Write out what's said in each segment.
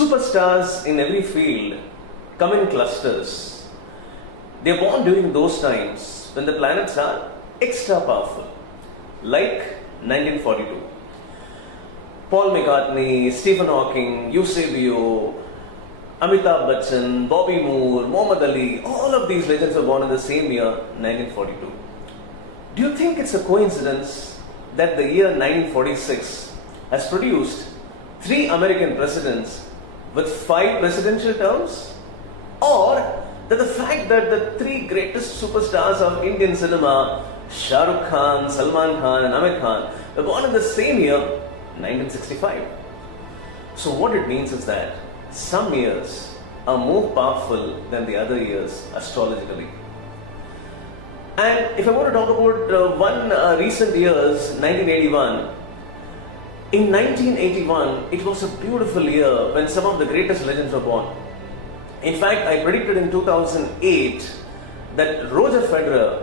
Superstars in every field come in clusters. They are born during those times when the planets are extra powerful, like 1942. Paul McCartney, Stephen Hawking, Eusebio, Amitabh Bachchan, Bobby Moore, Muhammad Ali, all of these legends were born in the same year, 1942. Do you think it's a coincidence that the year 1946 has produced 3 American presidents with 5 presidential terms? Or that the fact that the 3 greatest superstars of Indian cinema, Shah Rukh Khan, Salman Khan and Amir Khan, were born in the same year, 1965. So what it means is that some years are more powerful than the other years astrologically. And if I want to talk about one recent years, 1981, in 1981, it was a beautiful year when some of the greatest legends were born. In fact, I predicted in 2008 that Roger Federer,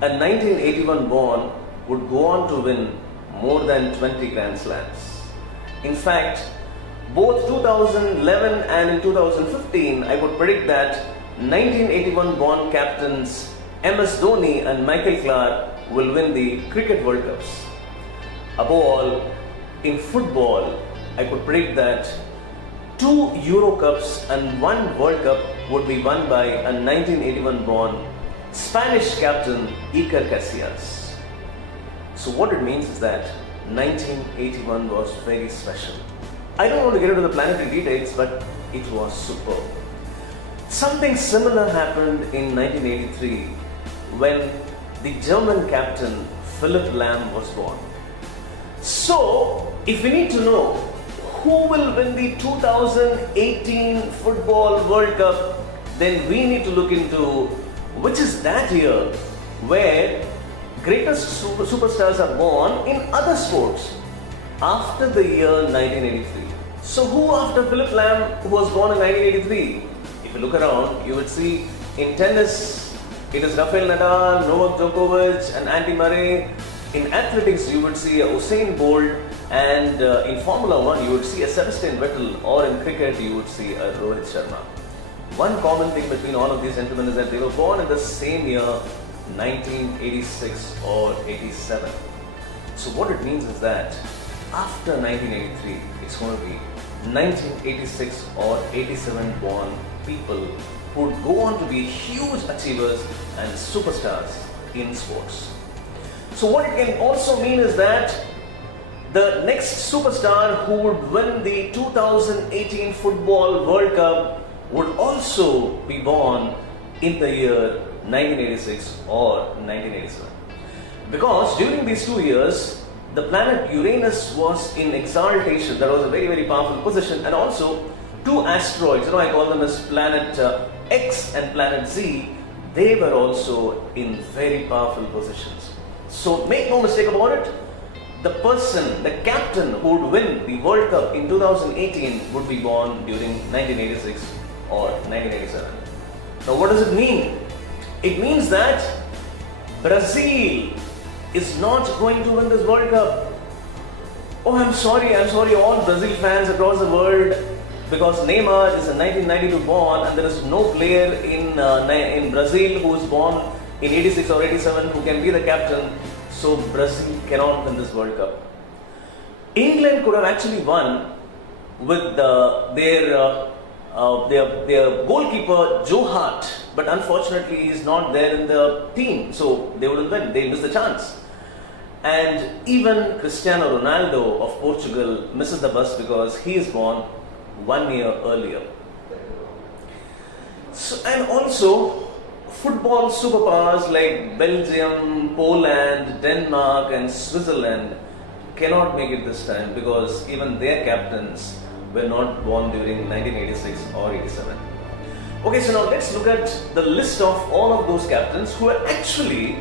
a 1981 born, would go on to win more than 20 Grand Slams. In fact, both 2011 and in 2015, I would predict that 1981 born captains MS Dhoni and Michael Clark will win the Cricket World Cups. Above all, in football, I could predict that 2 Euro Cups and 1 World Cup would be won by a 1981 born Spanish captain Iker Casillas. So what it means is that 1981 was very special. I don't want to get into the planetary details, but it was superb. Something similar happened in 1983 when the German captain Philipp Lahm was born. So, if we need to know who will win the 2018 Football World Cup, then we need to look into which is that year where greatest superstars are born in other sports after the year 1983. So who after Philipp Lahm, who was born in 1983? If you look around, you would see in tennis, it is Rafael Nadal, Novak Djokovic and Andy Murray. In athletics, you would see a Usain Bolt, and in Formula 1, you would see a Sebastian Vettel, or in cricket, you would see a Rohit Sharma. One common thing between all of these gentlemen is that they were born in the same year, 1986 or 87. So what it means is that after 1983, it's going to be 1986 or 87 born people who would go on to be huge achievers and superstars in sports. So what it can also mean is that the next superstar who would win the 2018 Football World Cup would also be born in the year 1986 or 1987. Because during these 2 years, the planet Uranus was in exaltation. That was a very, very powerful position. And also 2 asteroids, I call them as planet X and planet Z, they were also in very powerful positions. So make no mistake about it, the person, the captain who would win the World Cup in 2018 would be born during 1986 or 1987. Now what does it mean? It means that Brazil is not going to win this World Cup. Oh, I'm sorry all Brazil fans across the world, because Neymar is a 1992 born and there is no player in Brazil who is born in 86 or 87 who can be the captain. So Brazil cannot win this World Cup. England could have actually won with their goalkeeper Joe Hart, but unfortunately he is not there in the team, so they wouldn't win. They missed the chance. And even Cristiano Ronaldo of Portugal misses the bus because he is born 1 year earlier. So, and also football superpowers like Belgium, Poland, Denmark and Switzerland cannot make it this time because even their captains were not born during 1986 or 87. Okay, so now let's look at the list of all of those captains who were actually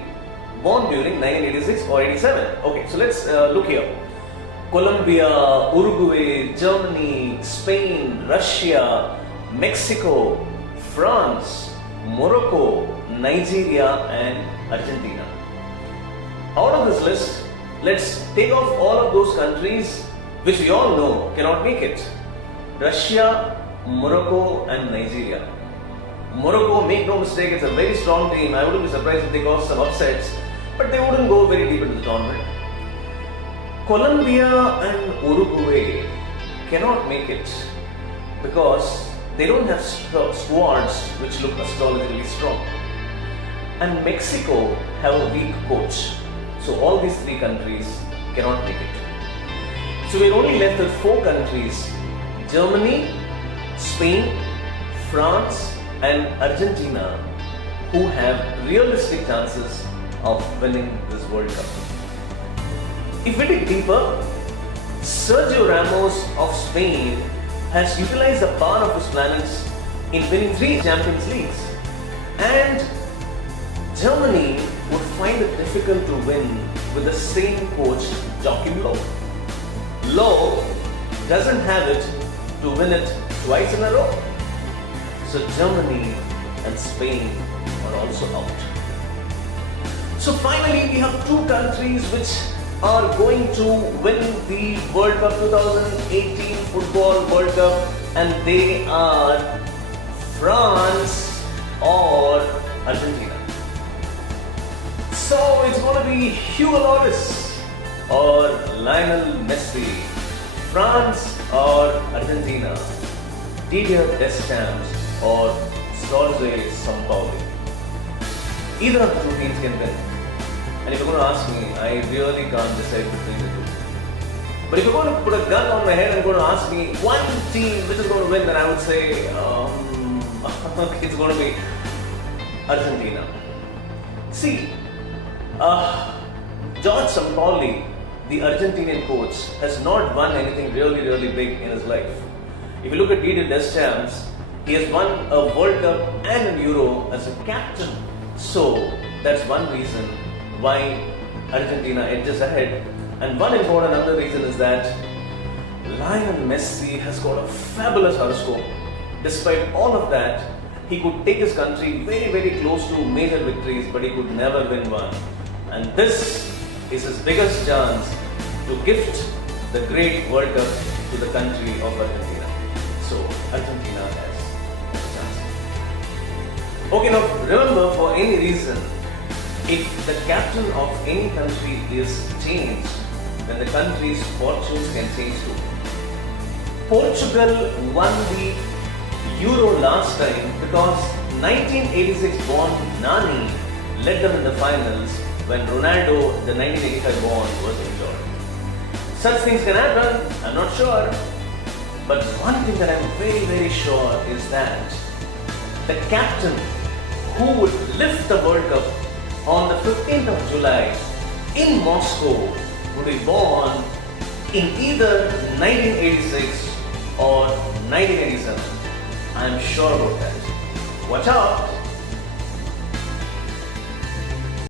born during 1986 or 87. Okay, so let's look here. Colombia, Uruguay, Germany, Spain, Russia, Mexico, France, Morocco, Nigeria and Argentina. Out of this list, let's take off all of those countries which we all know cannot make it. Russia, Morocco and Nigeria. Morocco, make no mistake, it's a very strong team. I wouldn't be surprised if they caused some upsets, but they wouldn't go very deep into the tournament. Colombia and Uruguay cannot make it because they don't have squads which look astrologically strong. And Mexico have a weak coach. So all these three countries cannot make it. So we're only left with four countries: Germany, Spain, France and Argentina, who have realistic chances of winning this World Cup. If we dig deeper, Sergio Ramos of Spain has utilized the power of his planets in winning 3 Champions Leagues, and Germany would find it difficult to win with the same coach, Joachim Löw. Löw doesn't have it to win it twice in a row. So Germany and Spain are also out. So finally we have 2 countries which are going to win the World Cup 2018 Football World Cup, and they are France or Argentina. So it's going to be Hugo Lloris or Lionel Messi, France or Argentina, Didier Deschamps or Roger Federer. Either of the 2 teams can win. And if you're going to ask me, I really can't decide between the 2. But if you're going to put a gun on my head and going to ask me one team which is going to win, then I would say it's going to be Argentina. See, George Sampaoli, the Argentinian coach, has not won anything really big in his life. If you look at Didier Deschamps, he has won a World Cup and a Euro as a captain. So that's one reason why Argentina edges ahead. And one important other reason is that Lionel Messi has got a fabulous horoscope. Despite all of that, he could take his country very close to major victories, but he could never win one. And this is his biggest chance to gift the great World Cup to the country of Argentina. So Argentina has a chance. Okay, now remember, for any reason, if the captain of any country is changed, then the country's fortunes can change too. Portugal won the Euro last time because 1986 born Nani led them in the finals when Ronaldo, the 1985 born, was injured. Such things can happen, I'm not sure. But one thing that I'm very sure is that the captain who would lift the World Cup on the 15th of July in Moscow would be born in either 1986 or 1987. I'm sure about that. Watch out!